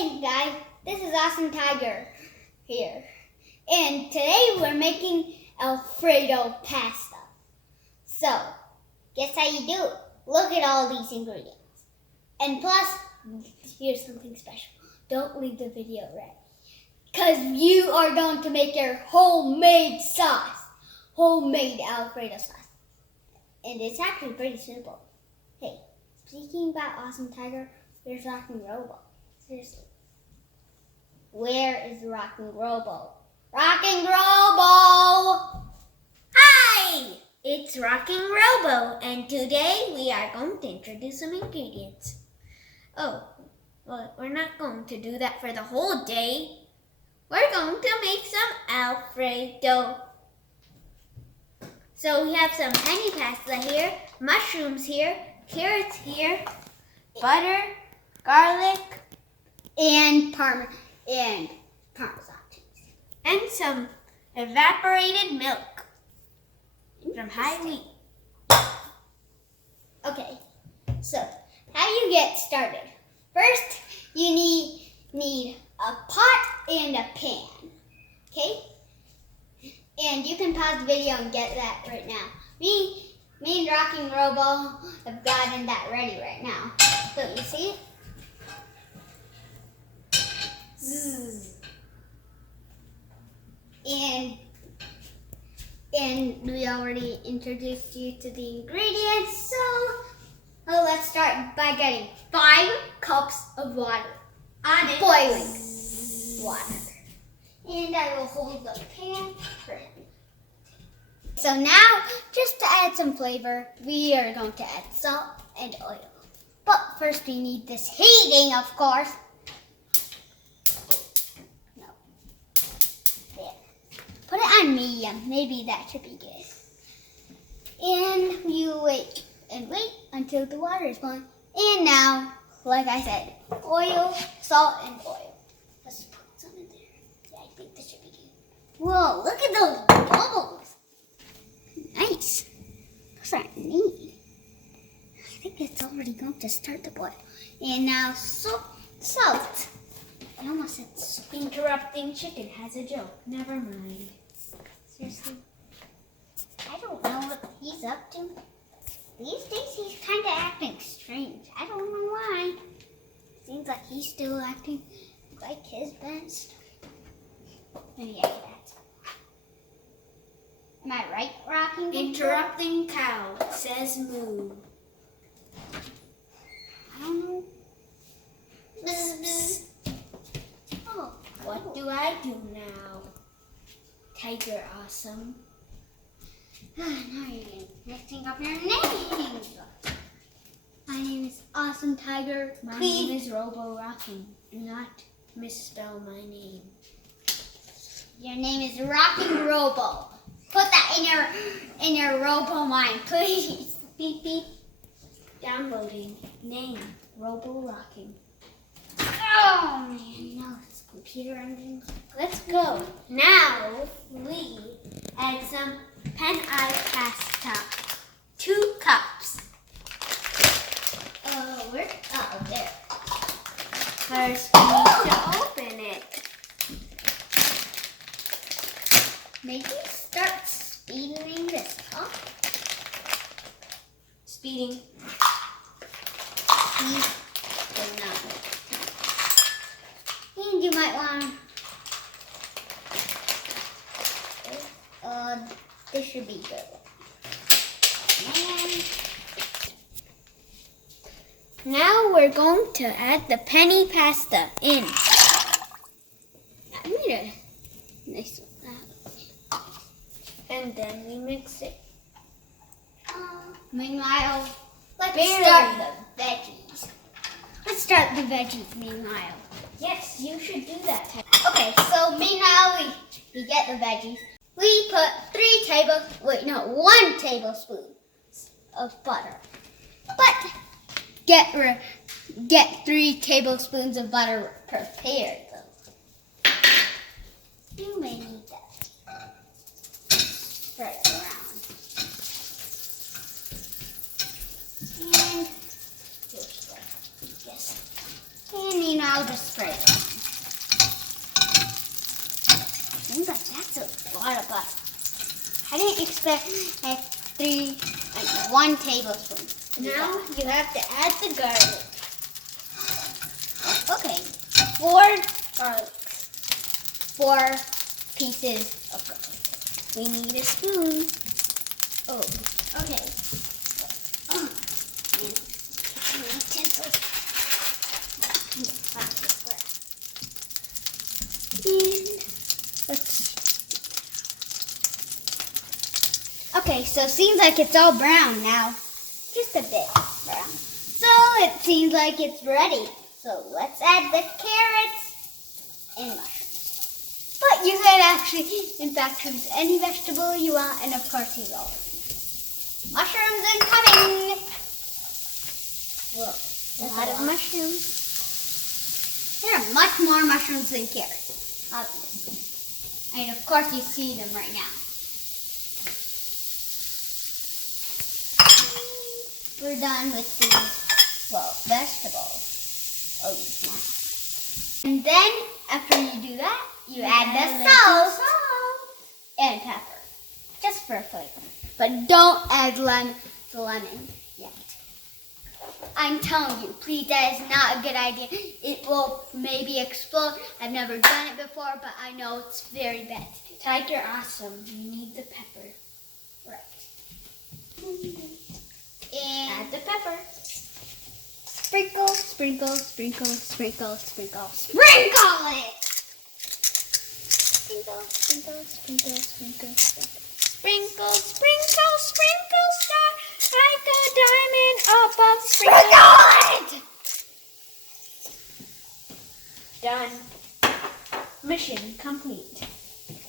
Hey guys, this is Awesome Tiger here. And today we're making Alfredo pasta. So, guess how you do it? Look at all these ingredients. And plus, here's something special. Don't leave the video ready. Because you are going to make your homemade sauce. Homemade Alfredo sauce. And it's actually pretty simple. Hey, speaking about Awesome Tiger, there's Rocking Robo. Seriously. Where is Rocking Robo? Rocking Robo! Hi! It's Rocking Robo, and today we are going to introduce some ingredients. Oh, well, we're not going to do that for the whole day. We're going to make some Alfredo. So we have some penny pasta here, mushrooms here, carrots here, butter, garlic, And Parmesan cheese. and some evaporated milk from High Wheat. Okay, so how do you get started? First, you need a pot and a pan, okay? And you can pause the video and get that right now. Me and Rocking Robo have gotten that ready right now. So you see it? Zzz. And we already introduced you to the ingredients, so let's start by getting 5 cups of water. Boiling water. And I will hold the pan for him. So now, just to add some flavor, we are going to add salt and oil. But first we need this heating, of course. No. There. Put it on medium. Maybe that should be good. And you wait and wait until the water is boiling. And now, like I said, oil, salt, and oil. Let's put some in there. Yeah, I think this should be good. Whoa, look at those bubbles. Nice. Those are neat. I think it's already going to start to boil. And now salt. I almost said salt. Interrupting chicken has a joke. Never mind. Seriously? I don't know what he's up to. These days he's kind of acting strange. I don't know why. Seems like he's still acting like his best. Maybe I could add some. Am I right, Rocking? Interrupting cow says moo. I don't know. Bzz, bzz. Oh, What do I do now? Tiger Awesome. Now you're mixing up your names. My name is Awesome Tiger. My name is Robo Rocking. Do not misspell my name. Your name is Rocking Robo. Put that in your Robo mind, please. Beep beep. Downloading. Name. Robo Rocking. Oh man, no, it's computer engine. Let's go. Now we add some penny pasta. 2 cups. Where? Oh, there. First we need to open it. Maybe start speeding this up. Speeding. And you might want. This should be good. And Now we're going to add the penny pasta in. I made a nice one. And then we mix it. Meanwhile, let's Barely. start the veggies. Let's start the veggies meanwhile. Yes, you should do that. Okay, so meanwhile we get the veggies. We put 1 tablespoon of butter. But get 3 tablespoons of butter prepared though. You may need that. Spread it around. And yes. And now just spray it on. Seems like that's a lot of butter. I didn't expect like 1 tablespoon. Now you have to add the garlic. Okay, 4 garlics. 4 pieces of garlic. We need a spoon. Oh, okay. Oh, and utensils. Okay, so it seems like it's all brown now. Just a bit brown. So it seems like it's ready. So let's add the carrots and mushrooms. But you could actually, in fact, choose any vegetable you want, and of course you will. Mushrooms incoming! Whoa, A lot of mushrooms. There are much more mushrooms than carrots, obviously. And of course you see them right now. We're done with these, well, vegetables. Oh, now. And then, after you do that, you add the salt and pepper. Just for flavor. But don't add the lemon yet. I'm telling you, please, that is not a good idea. It will maybe explode. I've never done it before, but I know it's very bad to do. Tiger awesome. You need the pepper. Right. And Add the pepper. sprinkle, sprinkle, sprinkle, sprinkle, sprinkle, sprinkle it! Sprinkle, sprinkle, sprinkle, sprinkle, sprinkle. Sprinkle, sprinkle, sprinkle, star like a diamond above Sprinkle it! Done. Mission complete.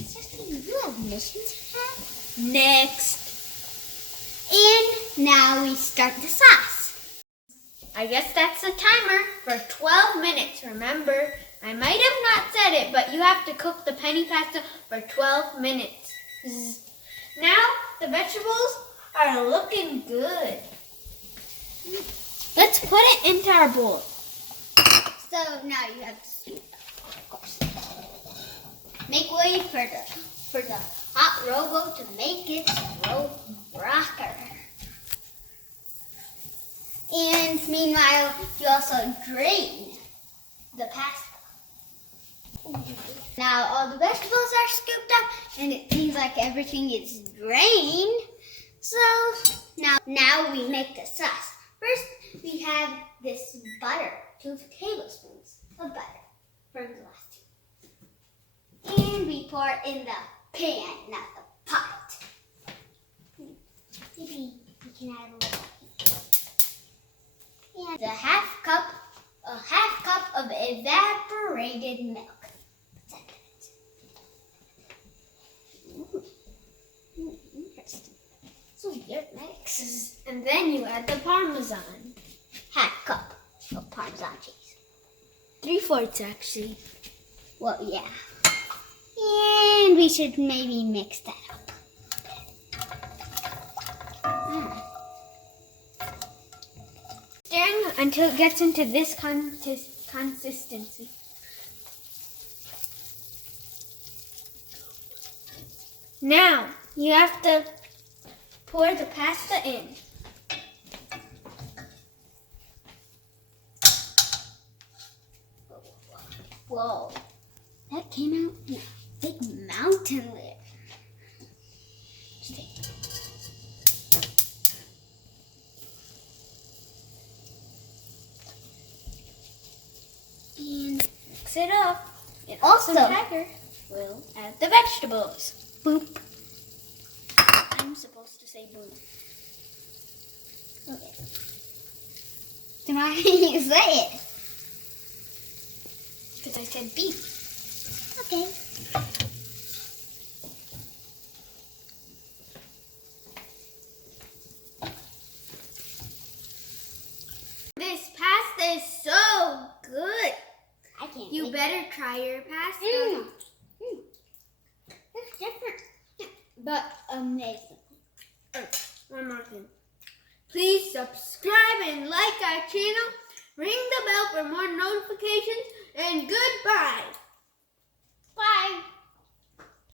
It's just you have missions to have. Next. And now we start the sauce. I guess that's the timer for 12 minutes. Remember, I might have not said it, but you have to cook the penny pasta for 12 minutes. Now, the vegetables are looking good. Let's put it into our bowl. So now you have to stew it up, of course. Make way for the hot robo to make its rocker. And meanwhile, you also drain the pasta. Now all the vegetables are scooped up, and it seems like everything is drained. So now we make the sauce. First, we have this butter, 2 tablespoons of butter from the last 2. And we pour it in the pan, not the pot. Maybe we can add a little. And a half cup of evaporated milk. Interesting. So weird mix. And then you add the Parmesan. Half cup of Parmesan cheese. 3/4 actually. Well, yeah. And we should maybe mix that up. Stirring until it gets into this consistency. Now, you have to pour the pasta in. Whoa. That came out in a big mountain there. And mix it up. And Also, Tiger will add the vegetables. boop. I'm supposed to say boop. Okay. Then why didn't you say it? Because I said beep. Okay. This pasta is so good. I can't. You make better try your pasta. It's different, but amazing. One more thing. Please subscribe and like our channel. Ring the bell for more notifications and goodbye.